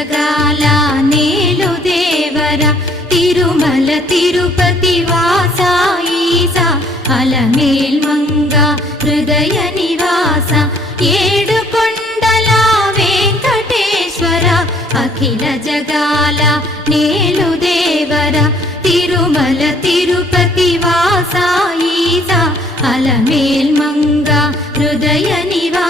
జగాల నేలు దేవర తిరుమల తిరుపతి వాస ఈసా అలమేల్ మంగ హృదయ నివాస ఏడు కొండల వెంకటేశ్వర అఖిల జగాల నేలు దేవర తిరుమల తిరుపతి వాస ఈసా అలమేల్ మంగ హృదయ నివాస